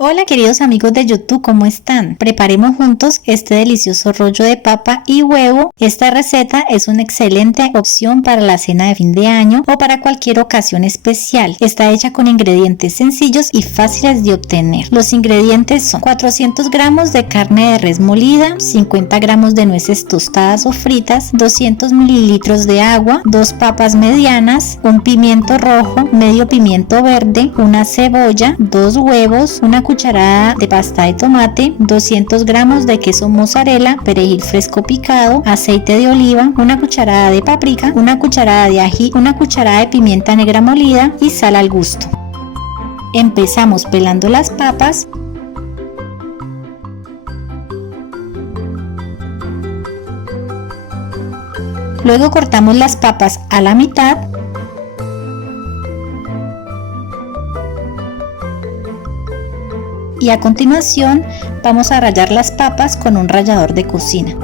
Hola queridos amigos de YouTube, ¿cómo están? Preparemos juntos este delicioso rollo de papa y huevo. Esta receta es una excelente opción para la cena de fin de año o para cualquier ocasión especial. Está hecha con ingredientes sencillos y fáciles de obtener. Los ingredientes son 400 gramos de carne de res molida, 50 gramos de nueces tostadas o fritas, 200 mililitros de agua, 2 papas medianas, un pimiento rojo, medio pimiento verde, una cebolla, 2 huevos, una cucharada de pasta de tomate, 200 gramos de queso mozzarella, perejil fresco picado, aceite de oliva, una cucharada de paprika, una cucharada de ají, una cucharada de pimienta negra molida y sal al gusto. Empezamos pelando las papas. Luego cortamos las papas a la mitad. Y a continuación vamos a rallar las papas con un rallador de cocina.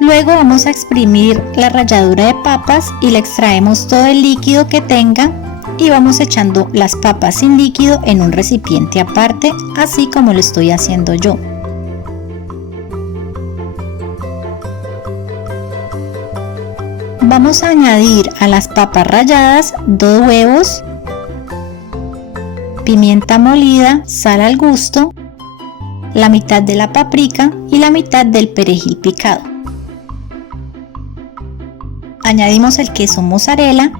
Luego vamos a exprimir la ralladura de papas y le extraemos todo el líquido que tenga y vamos echando las papas sin líquido en un recipiente aparte, así como lo estoy haciendo yo. Vamos a añadir a las papas ralladas 2 huevos, pimienta molida, sal al gusto, la mitad de la paprika y la mitad del perejil picado. Añadimos el queso mozzarella,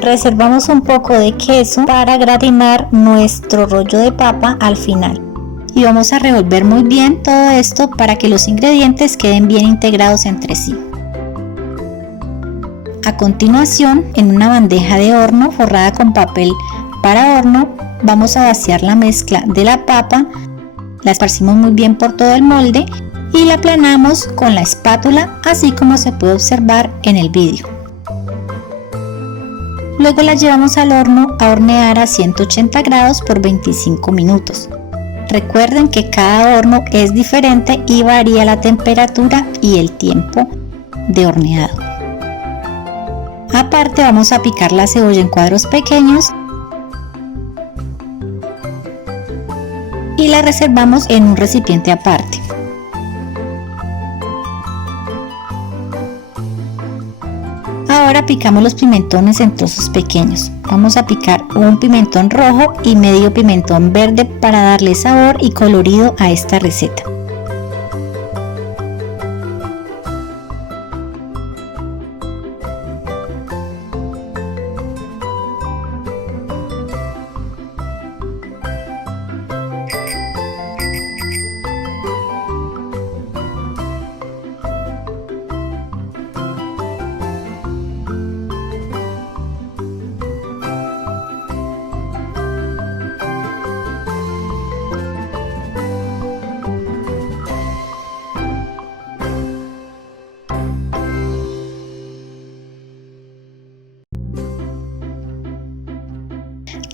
reservamos un poco de queso para gratinar nuestro rollo de papa al final. Y vamos a revolver muy bien todo esto para que los ingredientes queden bien integrados entre sí. A continuación, en una bandeja de horno forrada con papel para horno, vamos a vaciar la mezcla de la papa, la esparcimos muy bien por todo el molde y la aplanamos con la espátula, así como se puede observar en el vídeo. Luego la llevamos al horno a hornear a 180 grados por 25 minutos. Recuerden que cada horno es diferente y varía la temperatura y el tiempo de horneado. Aparte vamos a picar la cebolla en cuadros pequeños y la reservamos en un recipiente aparte. Ahora picamos los pimentones en trozos pequeños. Vamos a picar un pimentón rojo y medio pimentón verde para darle sabor y colorido a esta receta.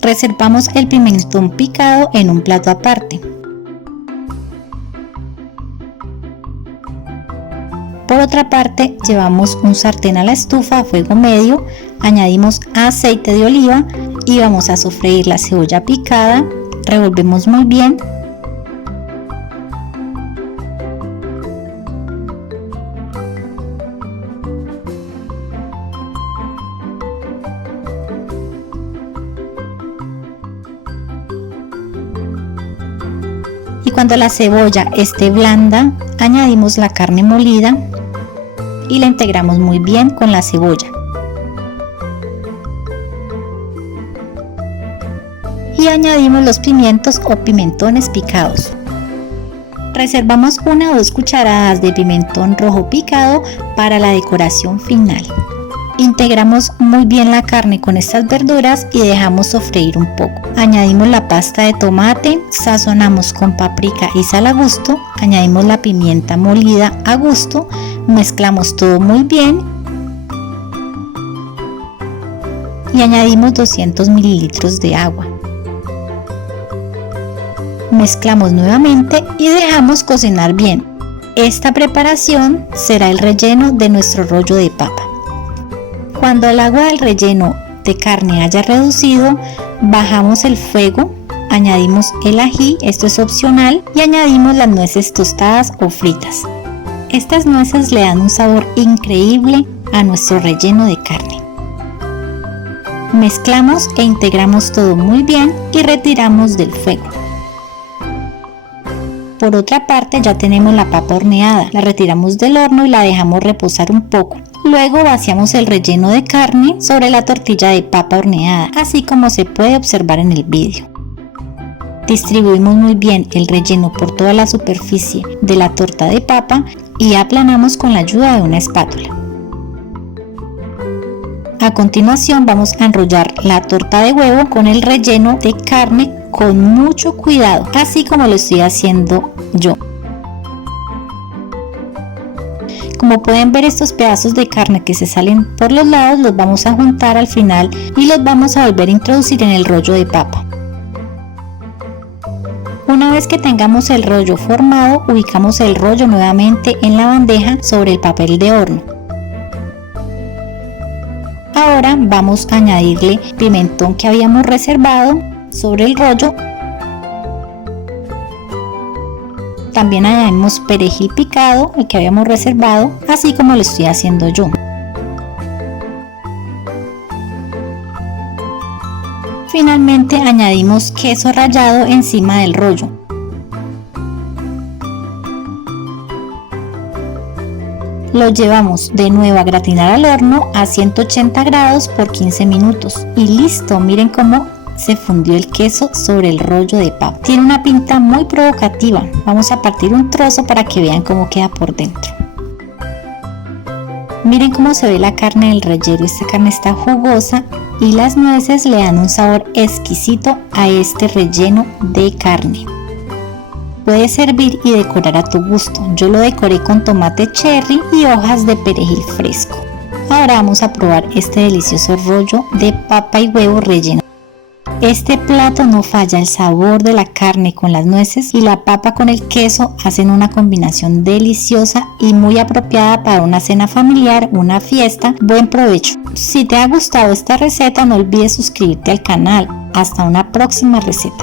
Reservamos el pimentón picado en un plato aparte. Por otra parte, llevamos un sartén a la estufa a fuego medio, añadimos aceite de oliva y vamos a sofreír la cebolla picada, revolvemos muy bien. Y cuando la cebolla esté blanda, añadimos la carne molida y la integramos muy bien con la cebolla. Y añadimos los pimientos o pimentones picados. Reservamos 1 o 2 cucharadas de pimentón rojo picado para la decoración final. Integramos muy bien la carne con estas verduras y dejamos sofreír un poco. Añadimos la pasta de tomate, sazonamos con paprika y sal a gusto, añadimos la pimienta molida a gusto, mezclamos todo muy bien y añadimos 200 mililitros de agua. Mezclamos nuevamente y dejamos cocinar bien. Esta preparación será el relleno de nuestro rollo de papa. Cuando el agua del relleno de carne haya reducido, bajamos el fuego, añadimos el ají, esto es opcional, y añadimos las nueces tostadas o fritas. Estas nueces le dan un sabor increíble a nuestro relleno de carne. Mezclamos e integramos todo muy bien y retiramos del fuego. Por otra parte, ya tenemos la papa horneada, la retiramos del horno y la dejamos reposar un poco. Luego vaciamos el relleno de carne sobre la tortilla de papa horneada, así como se puede observar en el vídeo. Distribuimos muy bien el relleno por toda la superficie de la torta de papa y aplanamos con la ayuda de una espátula. A continuación vamos a enrollar la torta de huevo con el relleno de carne con mucho cuidado, así como lo estoy haciendo yo. Como pueden ver, estos pedazos de carne que se salen por los lados los vamos a juntar al final y los vamos a volver a introducir en el rollo de papa. Una vez que tengamos el rollo formado, ubicamos el rollo nuevamente en la bandeja sobre el papel de horno. Ahora vamos a añadirle pimentón que habíamos reservado sobre el rollo. También añadimos perejil picado, el que habíamos reservado, así como lo estoy haciendo yo. Finalmente añadimos queso rallado encima del rollo. Lo llevamos de nuevo a gratinar al horno a 180 grados por 15 minutos y listo. Miren cómo se fundió el queso sobre el rollo de papa. Tiene una pinta muy provocativa. Vamos a partir un trozo para que vean cómo queda por dentro. Miren cómo se ve la carne del relleno. Esta carne está jugosa y las nueces le dan un sabor exquisito a este relleno de carne. Puedes servir y decorar a tu gusto. Yo lo decoré con tomate cherry y hojas de perejil fresco. Ahora vamos a probar este delicioso rollo de papa y huevo relleno. Este plato no falla, el sabor de la carne con las nueces y la papa con el queso hacen una combinación deliciosa y muy apropiada para una cena familiar, una fiesta. Buen provecho. Si te ha gustado esta receta, no olvides suscribirte al canal. Hasta una próxima receta.